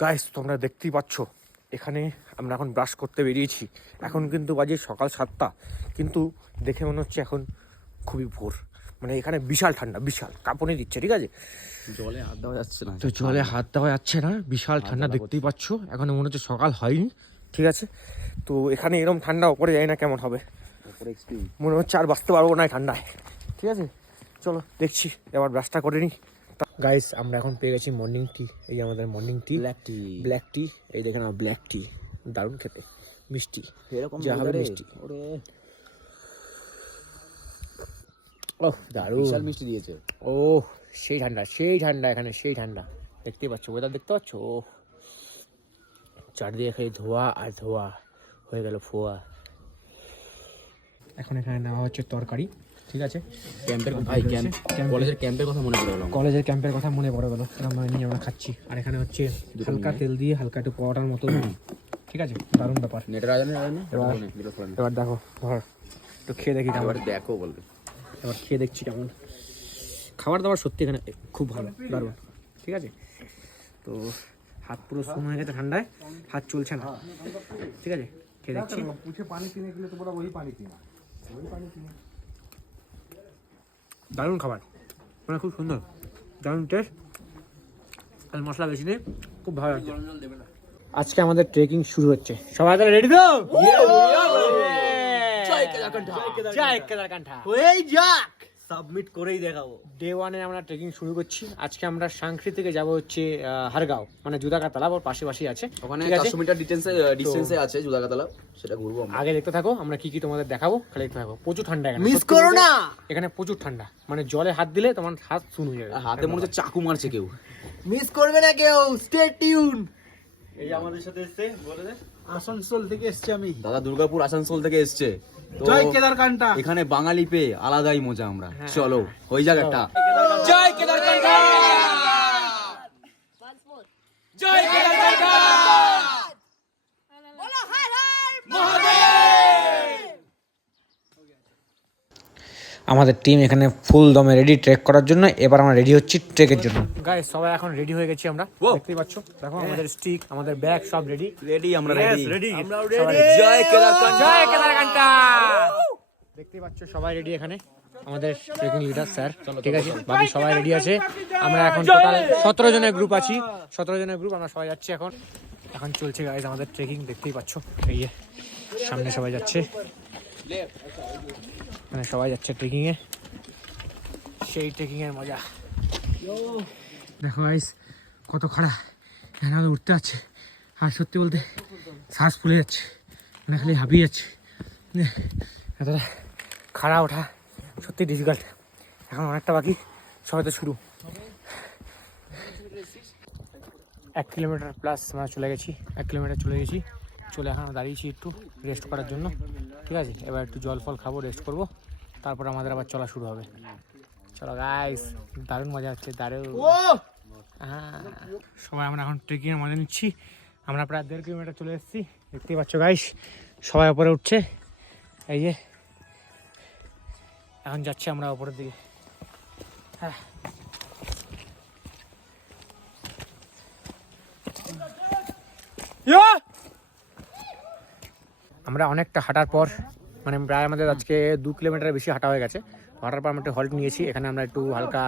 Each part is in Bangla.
গাইস তোমরা দেখতেই পাচ্ছ এখানে আমরা এখন ব্রাশ করতে বেরিয়েছি। এখন কিন্তু বাজে সকাল 7টা, কিন্তু দেখে মনে হচ্ছে এখন খুবই ভোর। মানে এখানে বিশাল ঠান্ডা, বিশাল কাঁপুনি দিচ্ছে, ঠিক আছে? জলে হাত দেওয়া যাচ্ছে না, তো জলে হাত দেওয়া যাচ্ছে না, বিশাল ঠান্ডা দেখতেই পাচ্ছ। এখন মনে হচ্ছে সকাল হয়নি, ঠিক আছে? তো এখানে এরকম ঠান্ডা, ওপরে যাই না কেমন হবে, মনে হচ্ছে আর বাঁচতে পারবো না ঠান্ডায়, ঠিক আছে? চলো দেখছি, এবার ব্রাশটা করে নিই। গাইস আমরা এখন পেয়ে গেছি মর্নিং টি। এই আমাদের মর্নিং টি, ব্ল্যাক টি। এই দেখেন আমার ব্ল্যাক টি, দারুণ খেতে, মিষ্টি এরকম যা হবে মিষ্টি। ওহ দারুণ, বিশাল মিষ্টি দিয়েছে। ও সেই ঠান্ডা, সেই ঠান্ডা, এখানে সেই ঠান্ডা দেখতেই পাচ্ছ, ওয়েদার দেখতে পাচ্ছ। ও চারদিকে খালি ধোয়া আর ধোয়া, হয়ে গেল ফোয়া। এখন এখানে নেওয়া হচ্ছে তরকারি, ঠিক আছে? ক্যাম্পের ভাই কলেজের ক্যাম্পের কথা মনে পড়ে গেল, কলেজের ক্যাম্পের কথা মনে পড়ে গেলো। আমরা নিয়ে আমরা খাচ্ছি। আর এখানে হচ্ছে হালকা তেল দিয়ে হালকা একটু পরোটার মতো, ঠিক আছে? দারুণ ব্যাপার। এবার দেখো, ধর একটু খেয়ে দেখি, এবার দেখো বলবে, এবার খেয়ে দেখছি কেমন। খাবার দাবার সত্যি এখানে খুব ভালো, দারুণ, ঠিক আছে? তো হাত পুরো শুন হয়ে গেছে ঠান্ডায়, হাত চলছে না, ঠিক আছে? খেয়ে দেখছি। দারুণ খাবার, মানে খুব সুন্দর, দারুণ টেস্ট, আর মশলা বেশি নেই, খুব ভালো লাগছে। আজকে আমাদের ট্রেকিং শুরু হচ্ছে, সবাই তাহলে রেডি তো? জয় কেদারকান্ঠা, হয়েই যাক, সাবমিট করেই দেখাবো। ডে 1-এ আমরা ট্রেকিং শুরু করছি। আজকে আমরা সাংখ্রি থেকে যাব হচ্ছে হারগাঁও, মানে জুদাকাতলা, ওর পাশাপাশি আছে, ওখানে ঠিক আছে? 400 মিটার ডিস্টেন্সে আছে জুদাকাতলা, সেটা ঘুরবো আমরা। আগে দেখতে থাকো, আমরা কি কি তোমাদের দেখাবো, খালি দেখতে থাকো। প্রচুর ঠান্ডা এখানে, মিস সত্যি করো বলতে না। এখানে প্রচুর ঠান্ডা, মানে জলে হাত দিলে তোমার হাত শুন হয়ে যাবে, হাতে মনে হচ্ছে চাকু মারছে কেউ। মিস করবে না কেউ, স্টে টিউন। এই আমাদের সাথে এসেছে, বলে দে। আসানসোল থেকে এসেছি আমি। দাদা দুর্গাপুর আসানসোল থেকে এসছে। তো জয় কেদারকান্ঠা। এখানে বাঙালি পেয়ে আলাদাই মজা আমরা। চলো হয়ে যাক একটা। জয় কেদারকান্ঠা, জয় কেদারকান্ঠা, বলো হর হর আমাদের টিম এখানে ফুল দমে রেডি ট্রেক করার জন্য। এবার আমরা রেডি হচ্ছি ট্রেকের জন্য। গাইস সবাই এখন রেডি হয়ে গেছি আমরা, দেখতেই পাচ্ছ। দেখো আমাদের স্টিক, আমাদের ব্যাগ সব রেডি। আমরা রেডি। আমরাও রেডি। জয় কেদারকান্ঠা, জয় কেদারকান্ঠা। দেখতেই পাচ্ছ সবাই রেডি এখানে, আমাদের ট্রেকিং লিডার স্যার, ঠিক আছে? বাকি সবাই রেডি আছে। আমরা এখন টোটাল 17 জনের গ্রুপ আছি, 17 জনের গ্রুপ, আমরা সবাই যাচ্ছি এখন। এখন চলছে গাইস আমাদের ট্রেকিং, দেখতেই পাচ্ছ। এই যে সামনে সবাই যাচ্ছে, মানে সবাই যাচ্ছে ট্রেকিং এ, সেই ট্রেকিং এর মজা। দেখো গাইস কত খাড়া, এখানে আমাদের উঠতে আছে। আর সত্যি বলতে শ্বাস ফুলে যাচ্ছে, মানে খালি হাঁপিয়ে যাচ্ছে। এতটা খাড়া ওঠা সত্যি ডিফিকাল্ট। এখন অনেকটা বাকি, সবাই তো শুরু। 1 কিলোমিটার প্লাস আমরা চলে গেছি, 1 কিলোমিটার চলে গেছি। চলে এখন দাঁড়িয়েছি একটু রেস্ট করার জন্য, ঠিক আছে? এবার একটু জল ফল খাবো, রেস্ট করবো, তারপর আমাদের আবার চলা শুরু হবে। চলো গাইস, দারুণ মজা হচ্ছে, দারুণ। হ্যাঁ, সবাই আমরা এখন ট্রেকিংয়ের মজা নিচ্ছি। আমরা প্রায় 1.5 কিলোমিটার চলে এসেছি, দেখতেই পাচ্ছ গাইস। সবাই উপরে উঠছে, এই যে এখন যাচ্ছি আমরা উপরের দিকে। হ্যাঁ, আমরা অনেকটা হাঁটার পর, মানে প্রায় আমাদের আজকে 2 কিলোমিটার বেশি হাঁটা হয়ে গেছে। হাঁটার পর আমরা একটু হল্ট নিয়েছি। এখানে আমরা একটু হালকা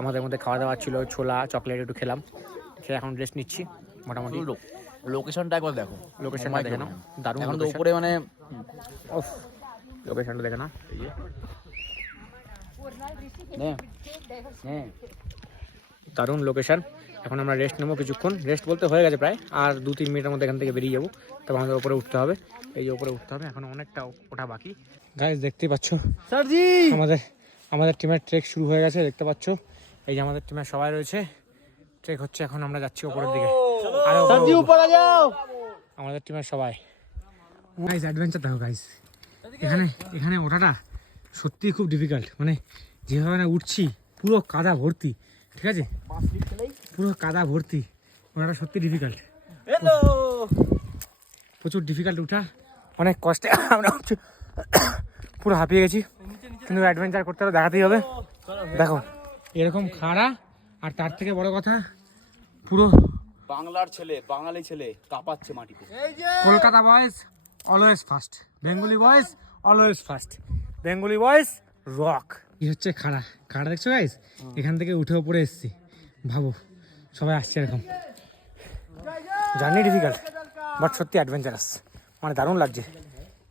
আমাদের মধ্যে খাওয়া দাওয়া ছিল, ছোলা চকলেট একটু খেলাম, খেয়ে এখন রেস্ট নিচ্ছি মোটামুটি। লোকেশনটা একবার দেখো, লোকেশনটা দেখে নাও, দারুণ। এখন তো উপরে মানে লোকেশনটা দেখে না, দারুণ লোকেশন। এখন আমরা রেস্ট নেবো কিছুক্ষণ, রেস্ট বলতে হয়ে গেছে প্রায়, আর 2-3 মিনিটের মধ্যে এখান থেকে বেরিয়ে যাবো। তবে আমাদের উপরে উঠতে হবে, এই যে উপরে উঠতে হবে, এখন অনেকটা ওঠা বাকি। গাইস দেখতেই পাচ্ছ স্যারজি, আমাদের টিমের ট্রেক শুরু হয়ে গেছে, দেখতে পাচ্ছ। এই যে আমাদের টিমের সবাই রয়েছে, ট্রেক হচ্ছে। এখন আমরা যাচ্ছি উপরের দিকে, স্যারজি উপরে যাও। আমাদের টিমের সবাই। গাইস অ্যাডভেঞ্চার দেখো গাইস, এখানে ওঠাটা সত্যি খুব ডিফিকাল্ট। মানে যেভাবে না উঠছি, পুরো কাদা ভর্তি, ঠিক আছে? পুরো কাদা ভর্তি, ওটা সত্যি ডিফিকাল্ট, প্রচুর ডিফিকাল্ট উঠা, অনেক কষ্টে আমরা পুরো হাঁপিয়ে গেছি, কিন্তু অ্যাডভেঞ্চার করতে হলে দেখাতেই হবে। দেখো এরকম খাড়া, আর তার থেকে বড় কথা পুরো বাংলার ছেলে, বাঙালি ছেলে কাঁপাচ্ছে মাটিতে। Kolkata boys always first, Bengali boys always first, Bengali boys rock. এই হচ্ছে খাড়া, খাড়া দেখছো গাইস? এখান থেকে উঠে উপরে এসেছি, ভাবো সবাই আসছে এরকম। জার্নি ডিফিকাল্ট বাট সত্যি অ্যাডভেঞ্চারাস, মানে দারুণ লাগছে।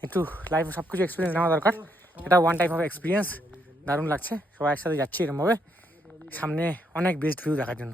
একটু লাইফে সব কিছু এক্সপিরিয়েন্স নেওয়া দরকার, এটা ওয়ান টাইপ অফ এক্সপিরিয়েন্স। দারুণ লাগছে, সবাই একসাথে যাচ্ছি এরকমভাবে, সামনে অনেক বেস্ট ভিউ দেখার জন্য।